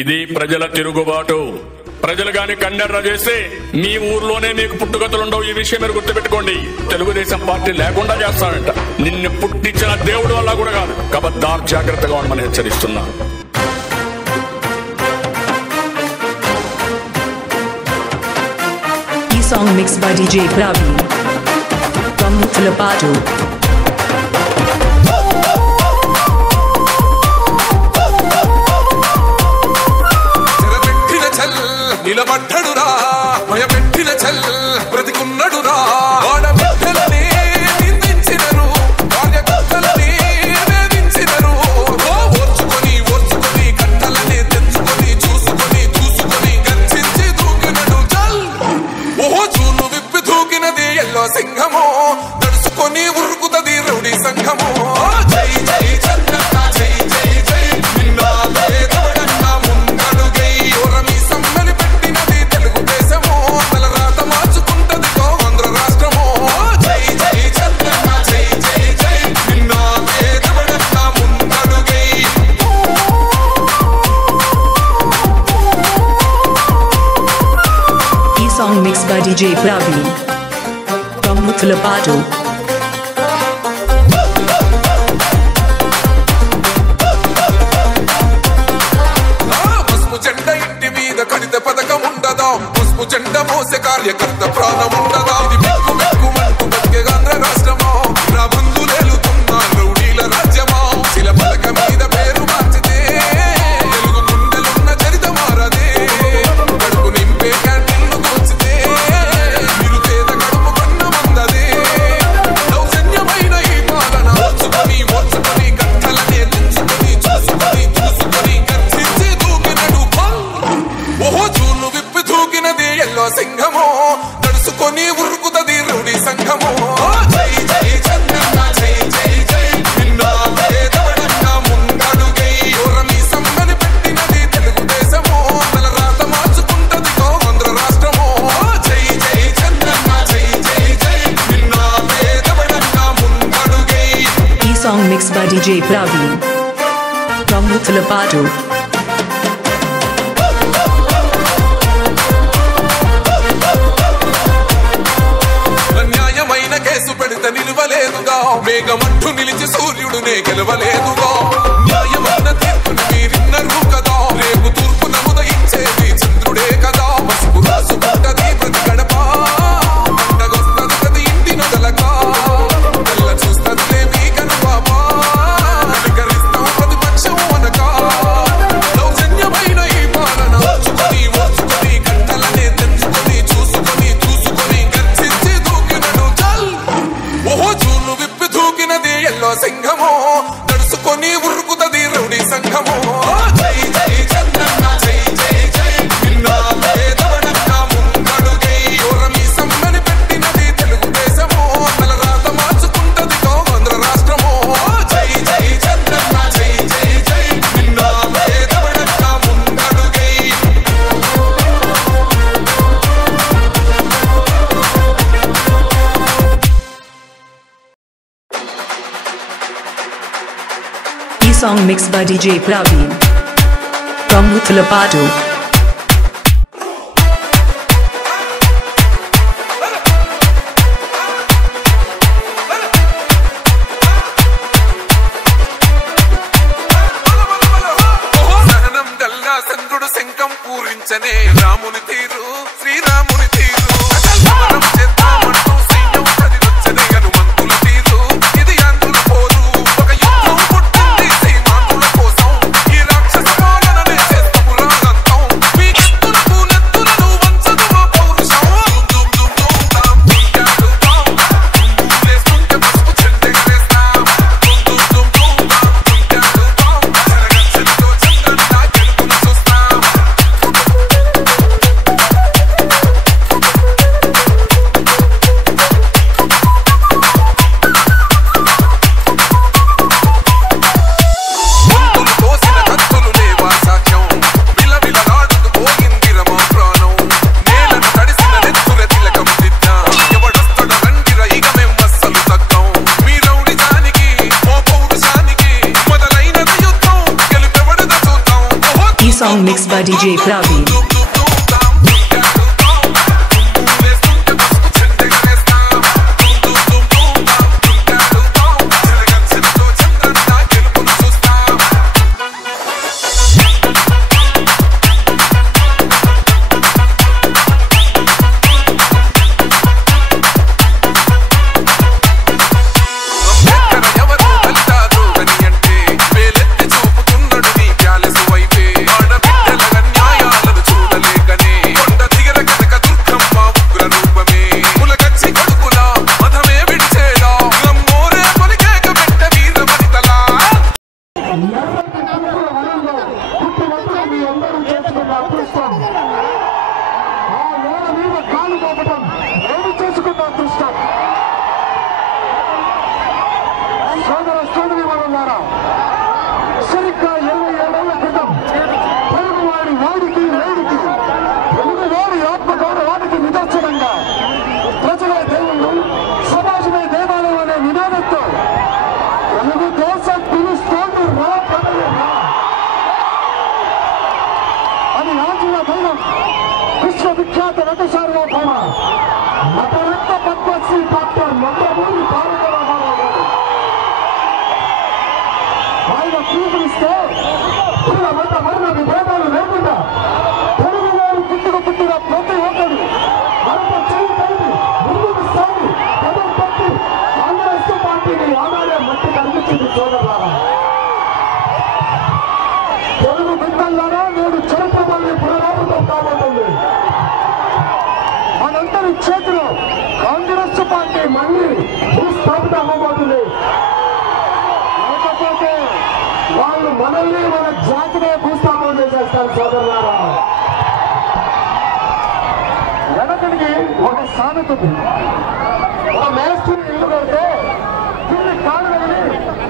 ఇది ప్రజల తిరుగుబాటు. ప్రజలు గాని కన్నెర్ర చేస్తే మీ ఊర్లోనే మీకు పుట్టుగతులుండవు. ఈ విషయం మీరు గుర్తుపెట్టుకోండి. తెలుగుదేశం పార్టీ లేకుండా చేస్తానంట. నిన్ను పుట్టించిన దేవుడు వల్ల కూడా కాదు. కబద్దార్, జాగ్రత్తగా ఉండమని హెచ్చరిస్తున్నా. ఈ song mix by DJ Praveen from Muthalapadu. నిలబడ్డడురా భయపెట్టిన చల్ బ్రతికున్నడురా ఆడబిడ్డలని నిందించినరు, కార్యకర్తలని వేధించినరు. ఓర్చుకొని ఓర్చుకొని కట్టలని తెచ్చుకొని చూసుకొని గర్జించి దూకినడు చల్. ఓహో చూలు విప్పి దూకినది ఎల్లో సింహము, తడుచుకొని ఉరుకుతది రౌడీ సంఘము. జై జై చంద్రన్న జై జై జై నిన్నా వేదవడన్న ముందడుగై ఓరమి సమ్మని పెట్టినది తెలుగుదేశము. తలరాత మార్చుకుంటది ఆంధ్ర రాష్ట్రము. జై జై చంద్రన్న జై జై జై నిన్నా వేదవడన్న ముందడుగై. ఈ song mix by DJ Praveen from Muthalapadu. పసుపు జెండా మోసే కార్యకర్త ప్రాణముండదా? ఇది మెక్కు మెక్కుమంటూ బతికే ఆంధ్ర రాష్ట్రమా? నా బంధులేలుతున్న రౌడీల రాజ్యమా? శిల పలక మీద పేరు మార్చితే తెలుగు గుండెలున్న చరిత మారదే. కడుపు నింపే క్యాంటీన్లు కూర్చితే నిరుపేద కడుపు కన్న మందదే. దౌర్జన్యమైన ఈ పాలన ఓర్చుకొని గంటలనే తెంచుకొని చూసుకొని గర్జించి దూకినడు పల్. ఓహో చూలు విప్పి దూకినది ఎల్లో సింహము, తడుచుకొని ఉరుకుతది రౌడీ సంఘము. జై జై చంద్రన్న జై జై జై నిన్నా వేదవడన్న ముందడుగై ఓరమి సమ్మని పెట్టినది తెలుగుదేశము. తలరాత మార్చుకుంటది ఆంధ్ర రాష్ట్రము. జై జై చంద్రన్న జై జై జై నిన్నా వేదవడన్న ముందడుగై. ఈ song mix by DJ Praveen from Muthalapadu. అన్యాయమైన కేసు పెడితే నిలవలేదుగా, మేఘమంటూ నిలిచి సూర్యుడునే గెలవలేదుగా. న్యాయమైన తీర్పుని మీరిన్నరు కదా, రేపు తూర్పున ఉదయించేది చంద్రుడే కదా. పసుపు రాసుకుంటది ప్రతి గడప, పండగొస్తది ప్రతి ఇంటి నొదలక. తెల్ల చూస్తదిలే మీ కనుపాప, స్వీకరిస్తాం ప్రతిపక్షం అనక. దౌర్జన్యమైన ఈ పాలన ఓర్చుకొని గంటలనే తెంచుకొని చూసుకొని గర్జించి దూకినడు చల్. ఓహో చూలు విప్పి దూకినది ఎల్లో సింహము, తడుచుకొని ఉరుకుతది రౌడీ సంఘము. జై జై చంద్రన్న జై జై జై నిన్నా వేదవడన్న ముందడుగై ఓరమి సమ్మని పెట్టినది తెలుగుదేశము. తలరాత మార్చుకుంటది ఆంధ్ర రాష్ట్రము. జై జై చంద్రన్న జై జై జై నిన్నా వేదవడన్న ముందడుగై. ఈ song mix by DJ Praveen from Muthalapadu. సహనం గల్లా చంద్రుడు శంఖం పూరించనే రాముని తీరు శ్రీరాముని తీరు. సమరం చేద్దామంటూ సైన్యం కదిలొచ్చనే హనుమంతుల తీరు. ఇది ఆంధ్రుల పోరు, ఒక యుద్ధం పుట్టింది సీమాంధ్రుల కోసం. ఈ రాక్షస పాలననే చేస్తాము రాగంతం. మీ నెత్తులకు నెత్తులను వంచదు మా పౌరుషం. దుమ్ దుమ్ దుమ్ తాం దుంకాడు తాం దుమ్ములేస్తుంటే పసుపు చెండెగరేస్తాం. దుమ్ దుమ్ దుమ్ దుమ్ తాం దుంకాడు తాం జరగచ్చలితో చంద్రన్న గెలుపును చూస్తాం. song mixed by DJ Praveen. సరిగ్గా 27 ఏళ్ల క్రితం తెలుగువాడి వాడికి వేడికి తెలుగువాడి ఆత్మగౌరవానికి నిదర్శనంగా ప్రజలే దేవుళ్ళు సమాజమే దేవాలయం అనే నినాదంతో తెలుగు దేశం పిలుస్తోంది రా అని ఆంధ్ర దైవం విశ్వవిఖ్యాత నట సార్వభౌమ నటరత్న పద్మశ్రీ డాక్టర్ నందమూరి తారక రామారావు గారు ఆయన పిలుపునిస్తే కుల మత వర్ణ విభేదాలు లేకుండా తెలుగు వారు పుట్టుకు పుట్టిన ప్రతి ఒక్కరు అంత చేయి కలిగి ముందుకు సాగి పదం పట్టి కాంగ్రెస్ పార్టీని ఆనాడే మట్టి కనిపించింది సోదరులారా. తెలుగు బిడ్డల్లారా నేడు చరిత్ర మళ్ళీ పునరావృతం కాబోతుంది. మనందరి చేతిలో కాంగ్రెస్ పార్టీ మళ్ళీ భూస్థాపిత అవ్వబోతుంది. లేకపోతే వాళ్ళు మనల్ని మన జాతినే భూస్థాపన చేసేస్తారు సోదరులారా. వెనకడికి ఒక సామెత ఉంది. ఒక మేస్త్రి ఇల్లు కడితే దీన్ని కాళ్ళని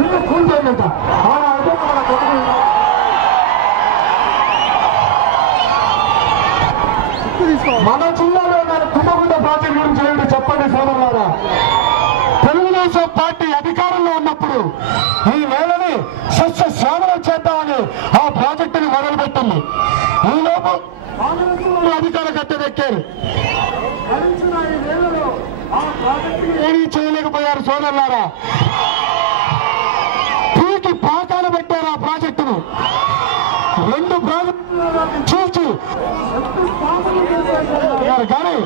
ఇల్లు కూల్చేయంట. మన అర్థం మన కొడుకు మన జిల్లాలో నేను కుంభగుండ ప్రాజెక్ట్ గురించి ఏంటి చెప్పండి సోదరులారా. తెలుగుదేశం పార్టీ అధికారంలో ఉన్నప్పుడు ఈ వేళని సస్య శ్రావణం చేద్దామని ఆ ప్రాజెక్టుని మొదలుపెట్టింది. ఈలోపు అధికార కట్టెదెక్కారు. గడిచిన 5 ఏళ్లలో ఆ ప్రాజెక్టుని ఏమీ చేయలేకపోయారు సోదరులారా. పీకి పాకాలు పెట్టారు ఆ ప్రాజెక్టును. 2 ప్రాజెక్టులను చూసి కానీ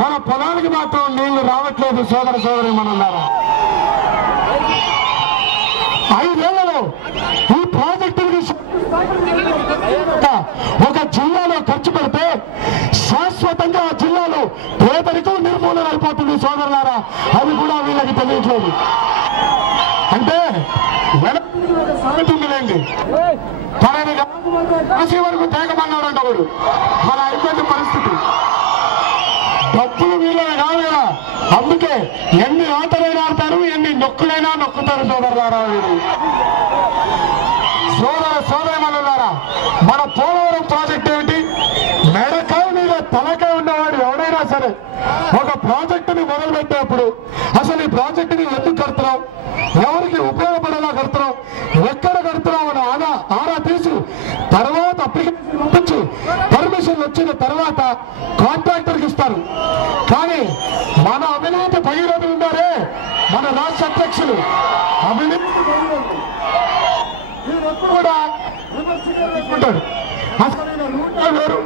మన పొలానికి మాత్రం నీళ్లు రావట్లేదు సోదర సోదరి మనన్నారా. 5 ఏళ్లలో ఈ ప్రాజెక్టుకి ఒక జిల్లాలో ఖర్చు పెడితే శాశ్వతంగా ఆ జిల్లాలో పేదరికం నిర్మూలన అయిపోతుంది సోదరులారా. అది కూడా వీళ్ళకి తెలియట్లేదు. అంటే సాగుతుందిలేండి తనని కాశీ వరకు తేగమన్నాడంట వాడు. మన అయిపోయిన పరిస్థితి డబ్బులు వీళ్ళని కాదు కదా. అందుకే ఎన్ని ఆటలైనా ఆడతారు, ఎన్ని నొక్కులైనా నొక్కుతారు సోదరులారా. వీరు సోదరమనులారా, మన పోలవరం ప్రాజెక్ట్ ఏమిటి? మెడకాయ మీద తలకాయ ఉన్నవాడు ఎవడైనా సరే ఒక ప్రాజెక్టుని మొదలుపెట్టేప్పుడు అసలు ఈ ప్రాజెక్టుని ఎందుకు కడుతున్నాం, ఎవరికి ఉపయోగపడేలా కడుతున్నాం, ఎక్కడ కడుతున్నాం అని ఆరా తీసి తర్వాత అప్లికేషన్ పంపించి పర్మిషన్ వచ్చిన తర్వాత కాంట్రాక్టర్కి ఇస్తారు. కానీ మన అవినీతి భగీరథులు ఉన్నారే మన రాష్ట్ర అధ్యక్షులు, అవినీతి కూడా విమర్శింటాడు. వేరు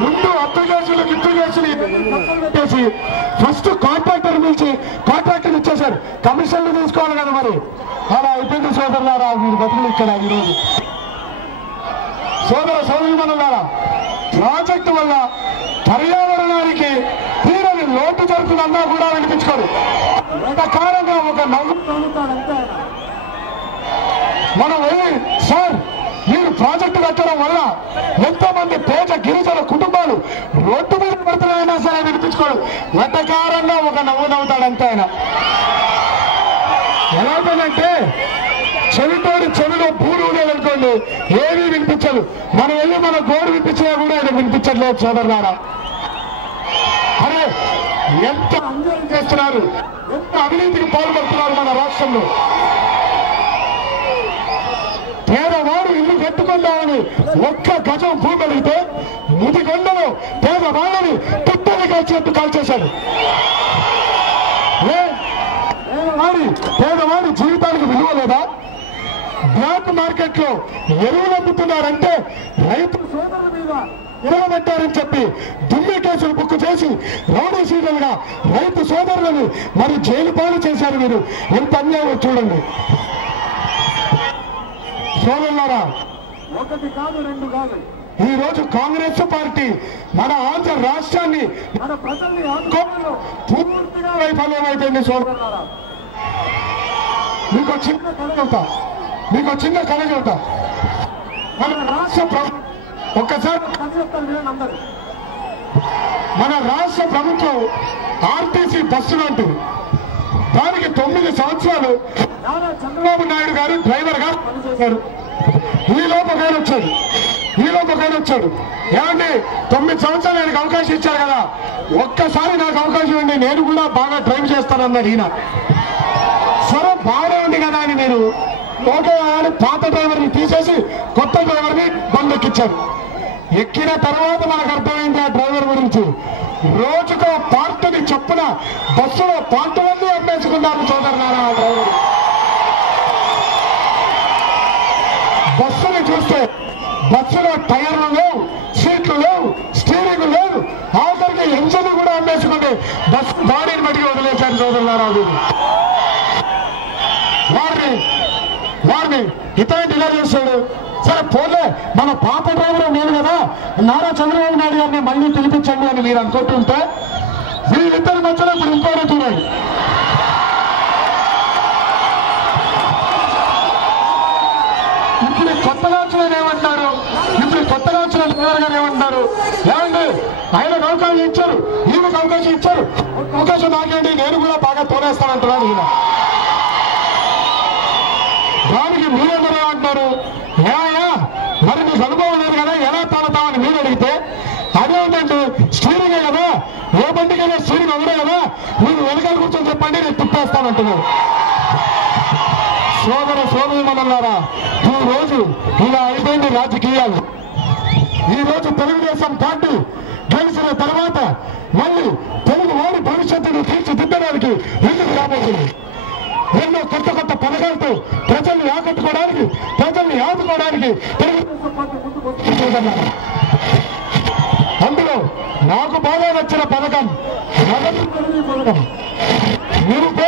ముందు అప్లికేషన్లు చేసి ఫస్ట్ కాంట్రాక్టర్ పిలిచి కాంట్రాక్టర్ ఇచ్చేశారు. కమిషన్లు తీసుకోవాలి కదా మరి. అలా అయిపోయింది సోదరులారా మీరు బతుకులు ఇక్కడ ఈరోజు. సోదరులారా, ప్రాజెక్టు వల్ల పర్యావరణానికి తీరని లోటు జరుగుతుందన్నా కూడా వినిపించుకోరు. కారణంగా ఒక నవ్వు మనం వెళ్ళి సార్ మీరు ప్రాజెక్టు కట్టడం వల్ల ఎంతో మంది పేద గిరిజన కుటుంబాలు రోడ్డు మీద పడుతున్నాయన్నా సరే వినిపించుకోడు. వెటకారంగా ఒక నవ్వు నవ్వుతాడంతే ఆయన. ఎలాగంటే చెవితోడి చెవిలో పూరు లేదనుకోండి ఏమీ వినిపించదు. మనం వెళ్ళి మన గోడు వినిపించినా కూడా ఆయన వినిపించట్లేదు సోదరులారా. అరే ఎంత అన్యాయం చేస్తున్నారు, ఎంత అవినీతికి పాల్పడుతున్నారు మన రాష్ట్రంలో. కానీ ఒక్క గజం భూమి అడిగితే ముదిగొండలో పేదవాళ్ళని పుట్టని కాల్చినట్టు కాల్చేశాడు. పేదవాడి జీవితానికి విలువ లేదా? బ్లాక్ మార్కెట్ లో ఎరువులు అమ్ముతున్నారంటే రైతు సోదరుల మీద నిలబెట్టారని చెప్పి దుమ్మి కేసులు బుక్ చేసి రౌడీ సీడలుగా రైతు సోదరులను మరి జైలు పాలు చేశారు. మీరు ఎంత అన్యాయం చూడండి సోదరులారా. ఒకటి కాదు రెండు కాదు, ఈ రోజు కాంగ్రెస్ పార్టీ మన ఆంధ్ర రాష్ట్రాన్ని మన ప్రజల్ని ఆదుకోవడంలో పూర్తిగా వైఫల్యమైపోయింది సోదరులారా. మీకు చిన్న కథ చెబుతా. మన రాష్ట్ర ఒక్కసారి మన రాష్ట్ర ప్రభుత్వం ఆర్టీసీ బస్సులు అంటుంది. దానికి 9 సంవత్సరాలు చంద్రబాబు నాయుడు గారు డ్రైవర్ గా పనిచేశారు. ఈ లోపకైనా వచ్చాడు. ఏమంటే 9 సంవత్సరాలు ఆయనకు అవకాశం ఇచ్చారు కదా, ఒక్కసారి నాకు అవకాశం ఉంది, నేను కూడా బాగా డ్రైవ్ చేస్తానన్నాడు ఈయన. సరే బాగా ఉంది కదా అని మీరు ఓకే అని పాత డ్రైవర్ని తీసేసి కొత్త డ్రైవర్ని బందెక్కించారు. ఎక్కిన తర్వాత మనకు అర్థమైంది ఆ డ్రైవర్ గురించి. రోజుకో పార్టీని చొప్పున బస్సులో పార్టీలన్నీ అమ్మేసుకున్నారు సోదరులారా. ఆ డ్రైవర్ బస్సుని చూస్తే బస్సులో టైర్లు లేవు, సీట్లు లేవు, స్టీరింగ్ లేదు, ఆఖరికి ఇంజన్ కూడా అమ్మేసుకుంటే బస్సు బాడీని బట్టి వదిలేశారు సోదరులారా. వారిని ఇతరుడు ఇలా చేశాడు. సరే పోలే, మన పాత డ్రైవర్ నేను కదా, నారా చంద్రబాబు నాయుడు గారిని మళ్ళీ పిలిపించండి అని మీరు అనుకుంటుంటే వీళ్ళిద్దరి మధ్యలో ఇప్పుడు ఇంకోటి చూడండి. ఇప్పుడు కొత్తగా వచ్చిన డ్రైవర్ గారు ఏమంటున్నారు? ఏమండి ఆయనకు అవకాశం ఇచ్చారు, ఈమెకు అవకాశం ఇచ్చారు, అవకాశం నాకేంటి, నేను కూడా బాగా తోనేస్తానంటున్నాడు ఈయన. దానికి మీరేమన్నా అంటారు? ఏమయ్యా మరి నీకు అనుభవం లేదు కదా, ఎలా తాళతామని మీరు అడిగితే అదేంటంటే స్టీరింగే కదా, ఏ బండికైనా స్టీరింగ్ అవరే కదా, మీరు వెనకాల కూర్చొని చెప్పండి నేను తిప్పేస్తానంటున్నారు. సోదరులారా, ఈ రోజు ఇలా అయిపోయింది రాజకీయాలు. ఈ రోజు తెలుగుదేశం పార్టీ గెలిచిన తర్వాత మళ్ళీ తెలుగు వారి భవిష్యత్తును తీర్చిదిద్దడానికి ముందుకు రాబోతుంది. ఎన్నో కొత్త పథకాలతో ప్రజల్ని ఆకట్టుకోవడానికి, ప్రజల్ని ఆదుకోవడానికి తెలుగుదేశం పార్టీ ముందుకు వస్తున్నారు. అందులో నాకు బాగా నచ్చిన పథకం నిరుపేద